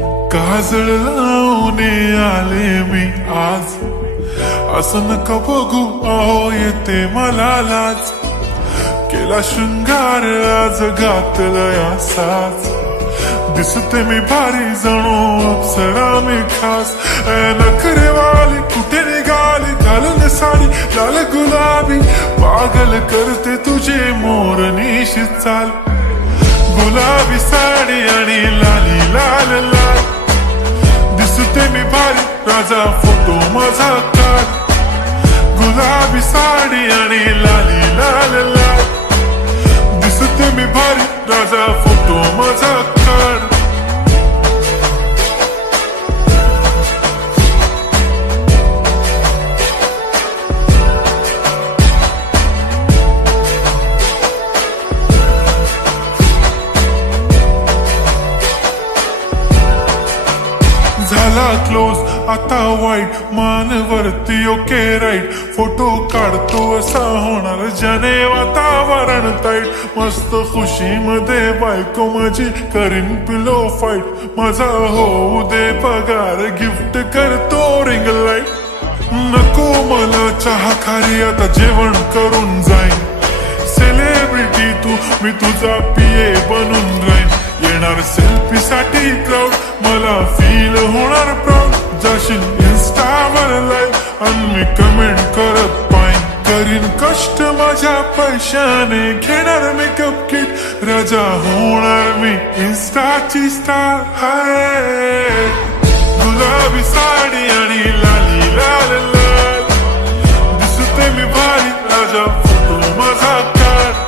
काजळ लावून आले मी आज, असं नका बघू अहो येते मला लाज. केला शृंगार आज घातलाय असाच, दिसते मी भारी जणू अप्सरा मी खास. नखरेवाली कुठे निघाली घालून साडी लाल गुलाबी, पागल करते तुझे मोरनीशी चाल. गुलाबी साडी आणि लाली लाल लाल, दिसते मी भारी राजा फोटो माझा काढ. गुलाबी साडी आणि लाली लाल लाल, दिसते मी भारी राजा फोटो माझा काढ. झाला क्लोज आता वाईट, मान वरती ओके राईट. फोटो काढतो असा होणार ज्याने वातावरण ताईट. मस्त खुशी मध्ये बायको माझी करीन पिलो फाईट. माझा होऊ दे पगार गिफ्ट करतो रिंग लाईट. नको मला चहा खारी आता जेवण करून जाईन. सेलिब्रिटी तू मी तुझा पिये बनून राहीन. येणार सेल्फी साठी क्राऊड मला फील होणार प्राऊड. जाशील इन्स्टावर लाईव्ह आणि मी कमेंट करत पाईन. करीन कष्ट माझ्या पैशाने घेणार मेकअप किट. राजा होणार मी इन्स्टाची स्टार. हाय गुलाबी साडी आणि लाली लाल लाल, दिसते मी भारी राजा फोटो माझा काढ.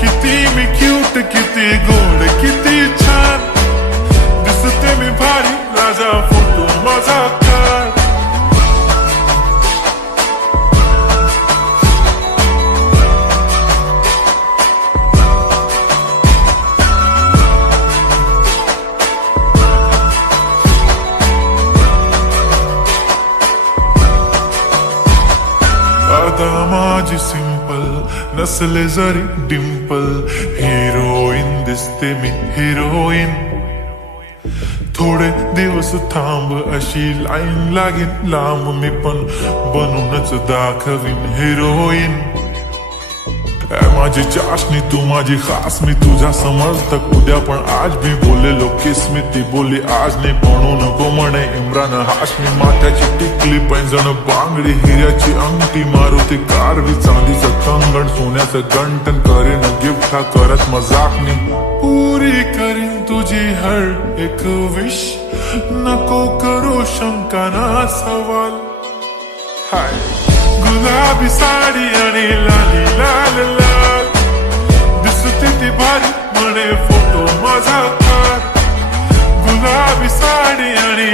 किती मी क्यूट किती गोड किती छान, दिसते मी भारी राजा फोटो माझा काढ. आता माझी सिंपल नसले जरी डिंपल, हिरोईन दिसते मी हिरोईन. थोडे दिवस थांब अशी लाईन लागेल लांब, मी पण बनूनच दाखवीन हिरोईन. माझी चाशनी तू माझी खास, मी तुझा समर्थक उद्या पण आज मी बोललेलो किस मी. ती बोली आज नाही म्हणू नको म्हणे इम्रान हाशमी. माथ्याची टिकली पैंजण बांगडी हिऱ्याची अंगठी, मारुती कारवी चांदीचं कंगण सोन्याचं गंटन. करीन गिफ्ट हा करत मजाकनी. पुरी करीन तुझी हर एक विश, नको करू शंका ना सवाल. हाय गुलाबी साडी आणि लाली लाल लाल, दिसते ती भारी म्हणे फोटो माझा काढ. गुलाबी साडी आणि